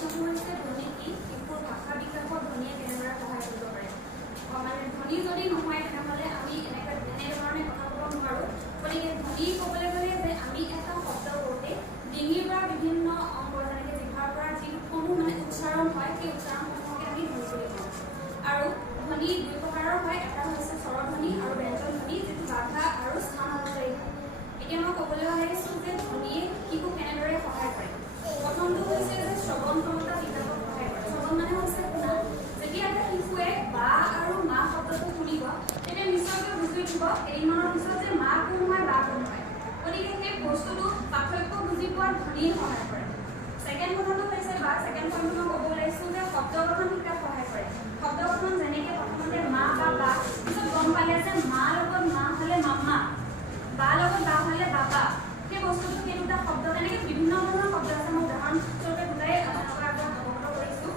প্ৰশ্নটো হৈছে ধ্বনি কি শিশুৰ ভাষা বিকাশত ধ্বনিয়ে কেনেদৰে সহায় কৰিব পাৰে মানে ধ্বনি যদি নহয় তেনেহ'লে আমি এনেধৰণে কথা ক'ব নোৱাৰোঁ গতিকে ধ্বনি ক'বলৈ গ'লে যে আমি এটা শব্দ কৰোঁতে ডিঙিৰ পৰা বিভিন্ন অংগ যেনেকৈ জিভাৰ পৰা যিসমূহ মানে উচ্চাৰণ হয় সেই উচ্চাৰণসমূহকে আমি ধ্বনি বুলি কওঁ আৰু ধ্বনি দুই প্ৰকাৰৰ হয় এটা হৈছে স্বৰধ্বনি আৰু ব্যঞ্জন ধ্বনি যিটো বাধা আৰু স্থান অনুযায়ী হয় এতিয়া মই ক'বলৈ ওলাইছোঁ যে ধ্বনিয়ে শিশুক কেনেদৰে সহায় কৰে প্ৰথমটো হৈছে যে শ্ৰৱণ ক্ষমতা বিকাশত সহায় কৰে শ্ৰৱণ মানে হৈছে শুনা যেতিয়া এটা শিশুৱে বা আৰু মা শব্দটো শুনিব তেতিয়া নিশ্চয়কৈ বুজি উঠিব কেইদিনমানৰ পিছত যে মা কোন হয় বা কোন হয় গতিকে সেই বস্তুটো পাৰ্থক্য বুজি পোৱাত ধ্বনিয়ে সহায় কৰে ছেকেণ্ড কথাটো হৈছে বা ছেকেণ্ড পইণ্টটো মই ক'ব ওলাইছোঁ যে শব্দ গঠন শিকাত সহায় কৰে শব্দ গঠন যেনেকৈ প্ৰথমতে মা বা পিছত গম পালে যে মা লগত মা হ'লে মাম্মা বা লগত বা হ'লে বাবা সেই বস্তুটো সেই দুটা শব্দ তেনেকৈ বিভিন্ন ধৰণৰ শব্দ আছে মই উদাহৰণস্বৰূপে দুটাই আপোনালোকৰ আগত অৱগত কৰিছোঁ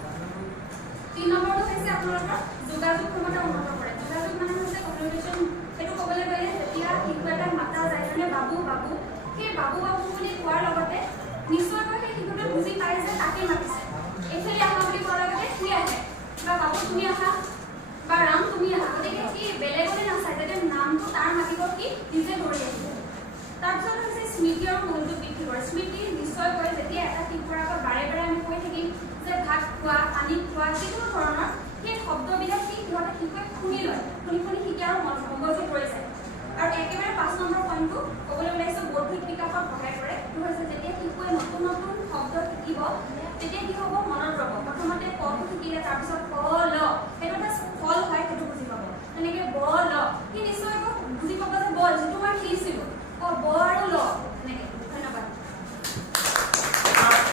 3 নম্বৰটো হৈছে আপোনালোকৰ যোগাযোগ ক্ষমতা উন্নত কৰে যোগাযোগ মানে হৈছে কমিউনিকেশ্যন সেইটো ক'বলৈ গ'লে যেতিয়া শিশু এটাক মাতা যায় মানে বাবু বাবু সেই বাবু বাবু বুলি কোৱাৰ লগতে নিশ্চয়কৈ সেই শিশুটোৱে বুজি পায় যে তাকে মাতিছে এইফালে আহা বুলি কোৱাৰ লগতে সি আহে বা বাবু তুমি আহা বা ৰাম তুমি আহা গতিকে সি বেলেগলৈ নাচায় যাতে নামটো তাৰ মাতিব সি নিজে দৌৰি আহিব তাৰপিছত হৈছে স্মৃতি আৰু মনোযোগ বৃদ্ধি কৰে স্মৃতি নিশ্চয়কৈ যেতিয়া এটা শিশুৰ আগত বাৰে বাৰে আমি কৈ থাকিম যে ভাত খোৱা পানী খোৱা যিকোনো ধৰণৰ সেই শব্দবিলাক সিহঁতে শিশুৱে শুনি লয় শুনি শিকে আৰু মগজুত ৰৈ যায় আৰু একেবাৰে 5 নম্বৰ পইণ্টটো ক'বলৈ ওলাইছোঁ বৌদ্ধিক বিকাশত সহায় কৰে সেইটো হৈছে যেতিয়া শিশুৱে নতুন নতুন শব্দ শিকিব তেতিয়া কি হ'ব মনত ৰ'ব প্ৰথমতে কটো শিকিলে তাৰপিছত ক ল সেইটো এটা ফল হয় সেইটো বুজি পাব তেনেকৈ ব ল সি নিশ্চয়কৈ বুজি পাব যে বল যিটো মই খেলিছিলোঁ ব আৰু ল তেনেকৈ